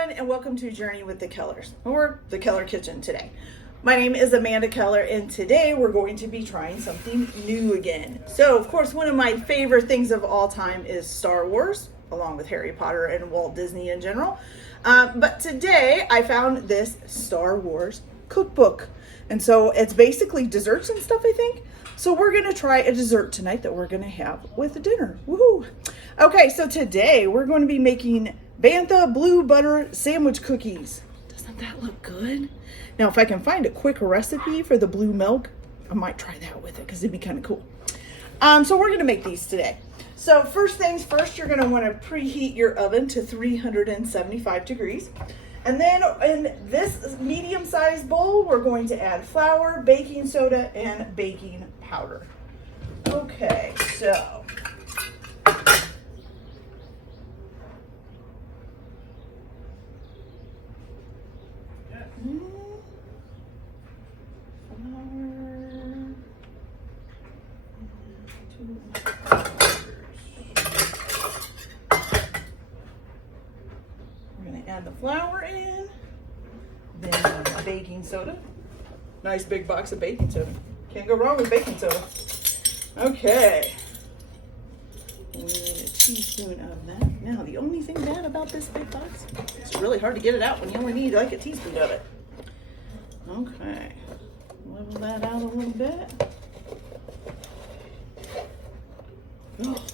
everyone, and welcome to Journey with the Kellers, or the Keller Kitchen today. My name is Amanda Keller, and today we're going to be trying something new again. So, of course, one of my favorite things of all time is Star Wars, along with Harry Potter and Walt Disney in general. But today I found this Star Wars cookbook. And so it's basically desserts and stuff, I think. So we're going to try a dessert tonight that we're going to have with dinner. Woohoo! Okay, so today we're going to be making bantha blue butter sandwich cookies. Doesn't that look good? Now, if I can find a quick recipe for the blue milk, I might try that with it because it'd be kind of cool. So we're going to make these today. So first things first, you're going to want to preheat your oven to 375 degrees. And then in this medium-sized bowl, we're going to add flour, baking soda, and baking powder. Okay, so we're going to add the flour in, then baking soda. Nice big box of baking soda. Can't go wrong with baking soda. Okay. We need a teaspoon of that. Now, the only thing bad about this big box, it's really hard to get it out when you only need like a teaspoon of it. Okay. Level that out a little bit. Oh.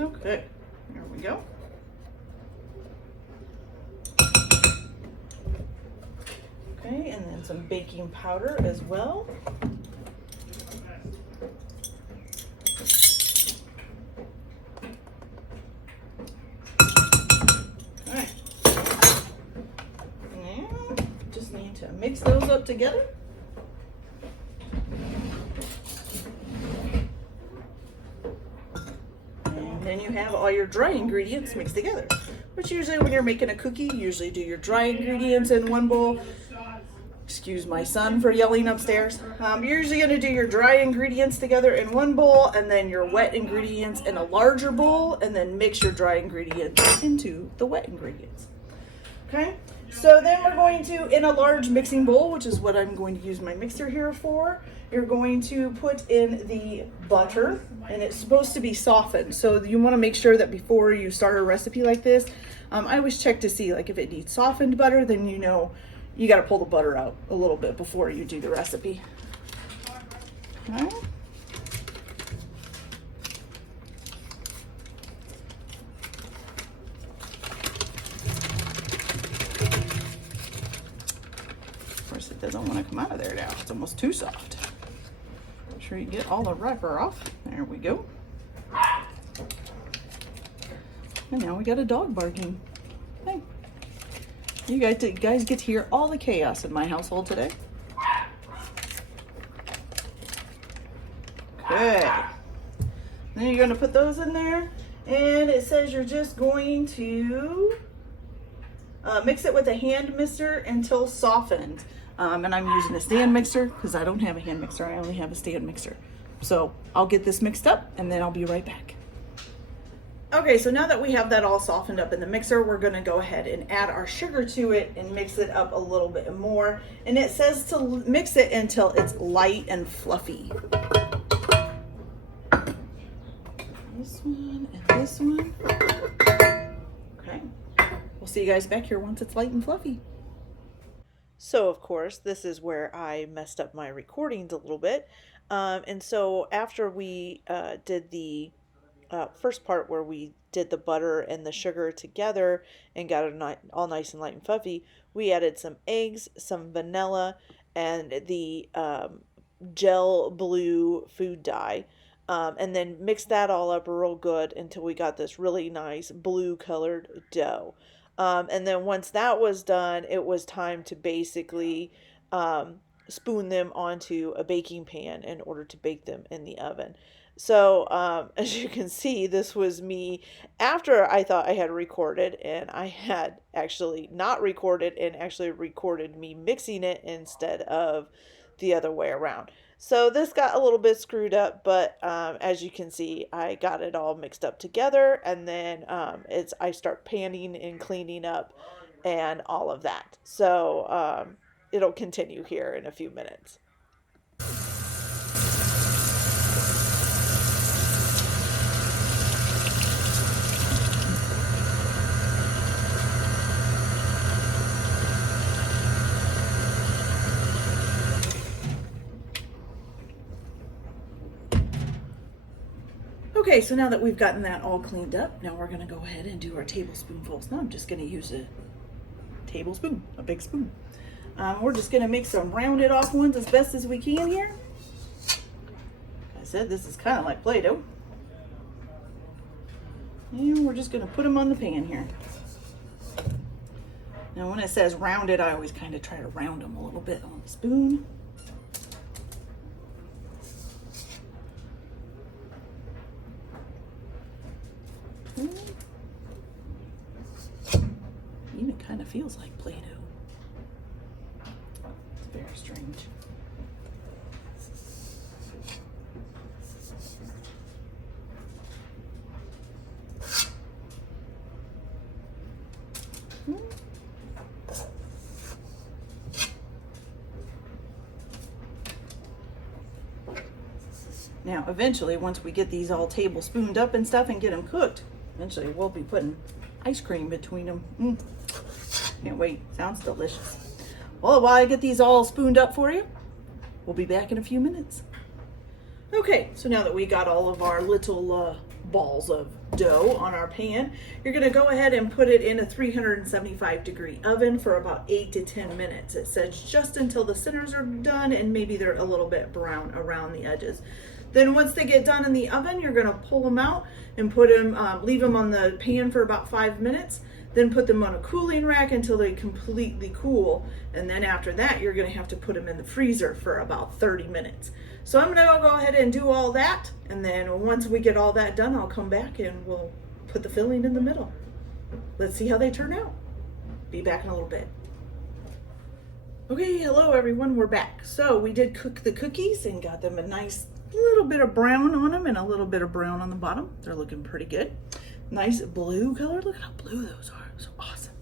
Okay, there we go. Okay, and then some baking powder as well. All right. Now, just need to mix those up together. Then you have all your dry ingredients mixed together, which usually when you're making a cookie, you usually do your dry ingredients in one bowl. Excuse my son for yelling upstairs. You're usually going to do your dry ingredients together in one bowl, and then your wet ingredients in a larger bowl, and then mix your dry ingredients into the wet ingredients. Okay, so then we're going to, in a large mixing bowl, which is what I'm going to use my mixer here for, you're going to put in the butter, and it's supposed to be softened. So you want to make sure that before you start a recipe like this, I always check to see like if it needs softened butter, then you know you got to pull the butter out a little bit before you do the recipe. Okay. Of course, it doesn't want to come out of there now. It's almost too soft. Make sure you get all the wrapper off. There we go. And now we got a dog barking. Hey. You guys get to hear all the chaos in my household today. Okay. Then you're going to put those in there. And it says you're just going to mix it with a hand mixer until softened. And I'm using a stand mixer because I don't have a hand mixer. I only have a stand mixer. So I'll get this mixed up and then I'll be right back. Okay, so now that we have that all softened up in the mixer, we're going to go ahead and add our sugar to it and mix it up a little bit more. And it says to mix it until it's light and fluffy. This one and this one. Okay, we'll see you guys back here once it's light and fluffy. So, of course, this is where I messed up my recordings a little bit. And so after we did the first part where we did the butter and the sugar together and got it all nice and light and fluffy, we added some eggs, some vanilla, and the gel blue food dye. And then mixed that all up real good until we got this really nice blue colored dough. And then once that was done, it was time to basically spoon them onto a baking pan in order to bake them in the oven. So as you can see, this was me after I thought I had recorded, and I had actually not recorded and actually recorded me mixing it instead of the other way around. So this got a little bit screwed up, but as you can see, I got it all mixed up together, and then I start panning and cleaning up and all of that. So it'll continue here in a few minutes. Okay, so now that we've gotten that all cleaned up, now we're gonna go ahead and do our tablespoonfuls. Now I'm just gonna use a tablespoon, a big spoon. We're just gonna make some rounded off ones as best as we can here. Like I said, this is kind of like Play-Doh. And we're just gonna put them on the pan here. Now when it says rounded, I always kind of try to round them a little bit on the spoon. Even kind of feels like Play-Doh. It's very strange. Now, eventually, once we get these all tablespooned up and stuff and get them cooked, eventually we'll be putting ice cream between them. Can't wait. Sounds delicious. Well, while I get these all spooned up for you, we'll be back in a few minutes. Okay, so now that we got all of our little balls of dough on our pan, you're gonna go ahead and put it in a 375-degree oven for about 8 to 10 minutes. It says just until the centers are done and maybe they're a little bit brown around the edges. Then once they get done in the oven, you're gonna pull them out and put them, leave them on the pan for about 5 minutes. Then put them on a cooling rack until they completely cool. And then after that, you're gonna have to put them in the freezer for about 30 minutes. So I'm gonna go ahead and do all that. And then once we get all that done, I'll come back and we'll put the filling in the middle. Let's see how they turn out. Be back in a little bit. Okay, hello everyone, we're back. So we did cook the cookies and got them a nice little bit of brown on them and a little bit of brown on the bottom. They're looking pretty good. Nice blue color. Look at how blue those are. So awesome.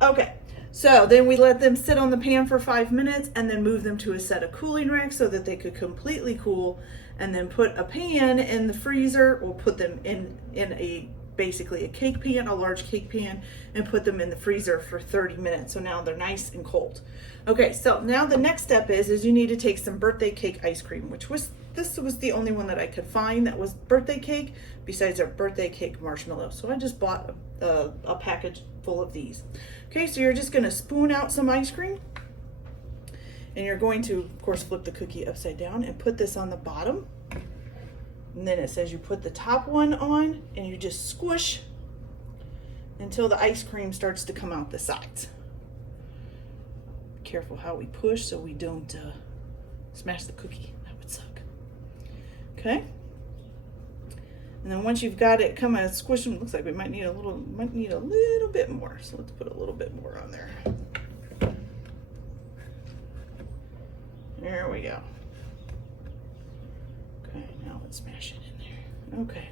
Okay, so then we let them sit on the pan for 5 minutes and then move them to a set of cooling racks so that they could completely cool, and then put a pan in the freezer. We'll put them in basically a cake pan, a large cake pan, and put them in the freezer for 30 minutes. So now they're nice and cold. Okay, so now the next step is you need to take some birthday cake ice cream, this was the only one that I could find that was birthday cake besides our birthday cake marshmallow. So I just bought a package full of these. Okay, so you're just gonna spoon out some ice cream, and you're going to, of course, flip the cookie upside down and put this on the bottom. And then it says you put the top one on and you just squish until the ice cream starts to come out the sides. Be careful how we push so we don't smash the cookie. That would suck. Okay. And then once you've got it come and squish them, looks like we might need a little bit more. So let's put a little bit more on there. There we go. Okay, now let's smash it in there. Okay.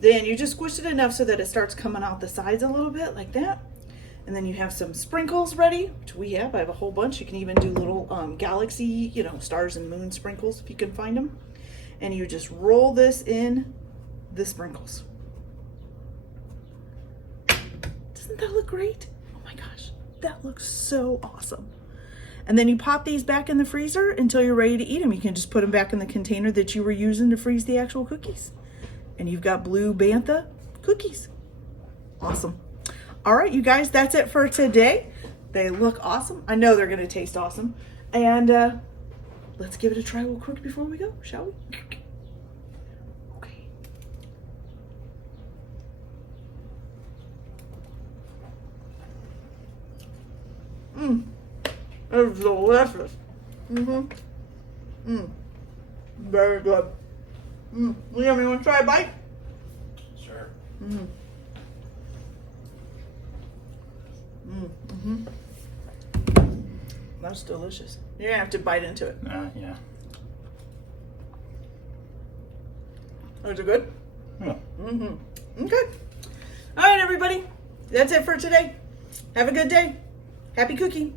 Then you just squish it enough so that it starts coming out the sides a little bit like that. And then you have some sprinkles ready, which we have. I have a whole bunch. You can even do little galaxy, stars and moon sprinkles if you can find them. And you just roll this in the sprinkles. Doesn't that look great? Oh my gosh, that looks so awesome. And then you pop these back in the freezer until you're ready to eat them. You can just put them back in the container that you were using to freeze the actual cookies. And you've got blue bantha cookies. Awesome. All right, you guys, that's it for today. They look awesome. I know they're gonna taste awesome. And let's give it a try real quick before we go, shall we? Okay. It's delicious. Very good. Liam, you want to try a bite? Sure. That's delicious. You're gonna have to bite into it. Yeah. Is it good? Yeah. Okay. All right, everybody. That's it for today. Have a good day. Happy cooking.